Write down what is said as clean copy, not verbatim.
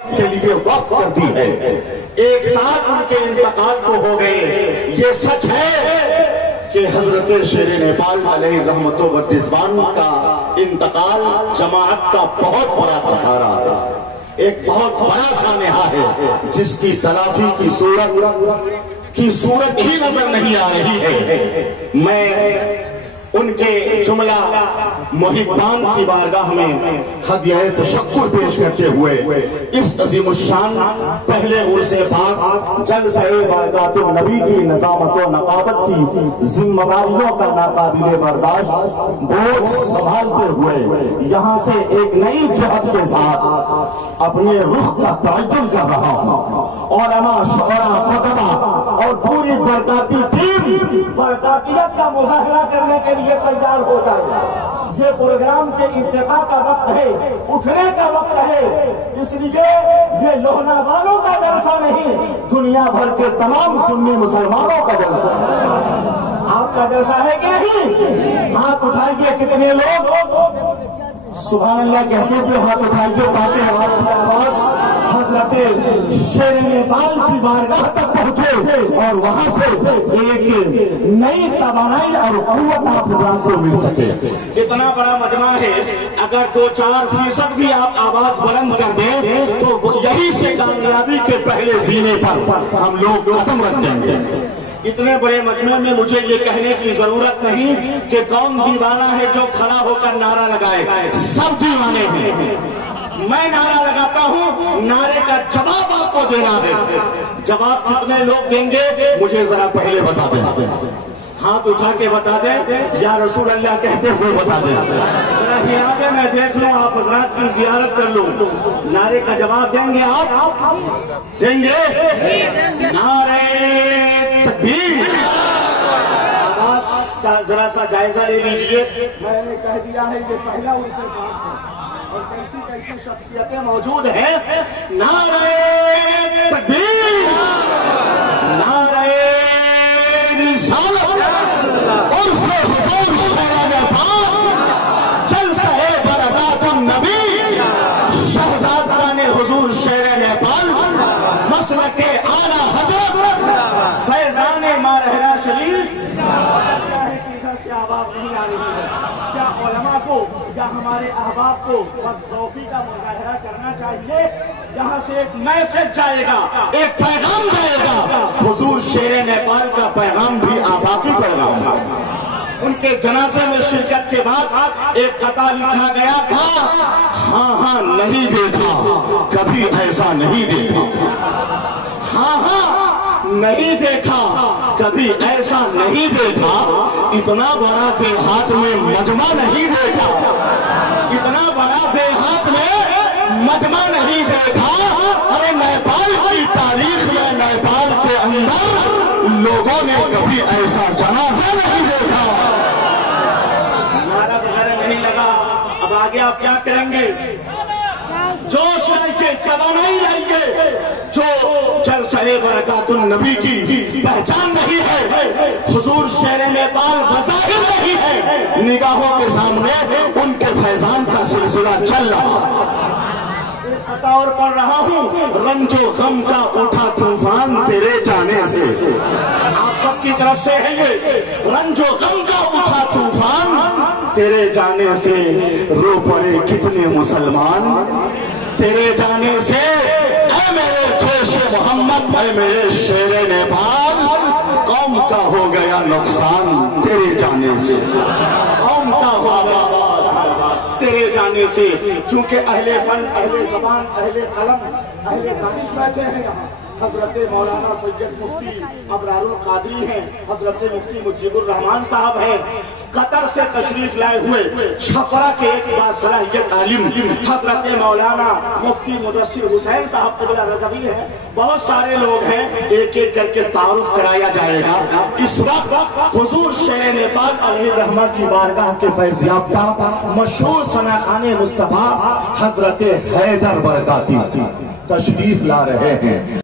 کے لیے وقف کر دی ہے. ایک سال ان کے انتقال کو ہو گئے. یہ سچ ہے کہ حضرت شیر نیپال علیہ رحمت و رضوان کا انتقال جماعت کا بہت بڑا خسارہ ہے، ایک بہت بڑا سانحہ ہے جس کی تلافی کی صورت ہی نظر نہیں آ رہی ہے. میں ان کے جملہ محبان کی بارگاہ میں ہدیہ تشکر پیش کرتے ہوئے اس عظیم الشان پہلے عرص پاک جلسہ بارگات النبی کی نظامت و نقابت کی ذمہ داریوں کا ناقابل برداشت بوجھ سنبھالتے ہوئے یہاں سے ایک نئی جہت کے ساتھ اپنے رخ کا تعین کر رہا ہوں. علماء، شعراء، خطبہ اور پوری برکاتی ٹیم برکاتیت کا مظاہرہ کرنے کے لیے تیار ہو جائے. یہ پروگرام کے ارتقاء کا وقت ہے، اٹھنے کا وقت ہے. اس لیے یہ لوہنا والوں کا جلسہ نہیں، دنیا بھر کے تمام سنی مسلمانوں کا جلسہ ہے. آپ کا جلسہ ہے کہ نہیں؟ ہاتھ اٹھائیے. کتنے لوگ سبحان اللہ کہتے ہوئے ہاتھ اٹھائیے تاکہ آپ کی آواز حضرت شیر نیپال کی بارگاہ تک پہنچے اور وہاں سے ایک نئی توانائی اور قوت آپ حضرات کو مل سکے. اتنا بڑا مجمع ہے، اگر 2-4% بھی آپ آواز بلند کر دیں تو یہی سے کامیابی کے پہلے زینے پر ہم لوگ قدم رکھ دیں گے. اتنے بڑے مجمع میں مجھے یہ کہنے کی ضرورت نہیں کہ کون دیوانہ ہے جو کھڑا ہو کر نعرہ لگائے. سب دیوانے ہیں. میں نعرہ لگاتا ہوں، نعرے کا جواب آپ کو دینا ہے. جواب کتنے لوگ دیں گے مجھے ذرا پہلے بتا دیں. ہاتھ اٹھا کے بتا دیں یا رسول اللہ کہتے ہوئے بتا دیں. ذرا ہیرا میں دیکھ لوں، آپ حضرات کی زیارت کر لوں. نعرے کا جواب دیں گے؟ آپ دیں گے؟ نعرے تکبیر. آواز کا ذرا سا جائزہ لے لیجئے. میں نے کہہ دیا ہے یہ پہلا عرصہ پاک ہے اور کیسی شخصیتیں موجود ہیں. نعرے تکبیر، نعرے رسالت، عرص حضور شیر نیپال، جلسہ برکات النبی، شہزادگان حضور شیر نیپال، مسلک اعلیٰ حضرت فیضان مارہرہ شریف. ادھر سے آواز نہیں آ رہی ہے. کیا علماء کو یا ہمارے احباب کو ذوقی کا مظاہرہ کرنا چاہیے؟ یہاں سے ایک میسج جائے گا، ایک پیغام جائے گا. حضور شیر نیپال کا پیغام بھی آفاقی پیغام ہے. ان کے جنازے میں شرکت کے بعد ایک قطعہ لکھا گیا تھا، ہاں نہیں دیکھا کبھی ایسا نہیں دیکھا. ہاں نہیں دیکھا کبھی ایسا نہیں دیکھا. اتنا بڑا دیہات میں مجمع نہیں دیکھا، اتنا بڑا دیہات میں مجمع نہیں دیکھا. ارے نیپال کی تاریخ میں نیپال کے اندر لوگوں نے کبھی ایسا جنازہ نہیں دیکھا. نعرہ وغیرہ نہیں لگا. اب آگے آپ کیا کریں گے؟ جوش لائیے، توانائی لائیے. جو جلسہ برکات النبی کی پہچان نہیں ہے، حضور شیر نیپال بظاہر نہیں ہے، نگاہوں کے سامنے ان کے فیضان کا سلسلہ چل رہا. اور پڑھ رہا ہوں، رنج و غم کا اٹھا طوفان تیرے جانے سے. آپ سب کی طرف سے ہے یہ، رنج و غم کا اٹھا طوفان تیرے جانے سے. رو پڑے کتنے مسلمان تیرے جانے سے. اے میرے جیش محمد، اے میرے شیر نیپال، قوم کا ہو گیا نقصان تیرے جانے سے. قوم کا ہو گیا تیرے جانے سے. چونکہ اہل فن، اہل زبان، اہل قلم، اہل دانش بیٹھے ہیں یہاں. حضرت مولانا سید مفتی ابرار القادری ہیں، حضرت مفتی مجیب الرحمان صاحب ہیں، قطر سے تشریف لائے ہوئے چھپرا کے ایک باصلاحیت عالم حضرت مولانا مفتی مدثر حسین صاحب قبلہ رضوی ہیں. بہت سارے لوگ ہیں، ایک ایک کر کے تعارف کرایا جائے گا. اس وقت حضور شیر نیپال علیہ رحمت کی بارگاہ کے فیض یافتہ مشہور ثناخان مصطفیٰ حضرت حیدر برکاتی تشریف لا رہے ہیں.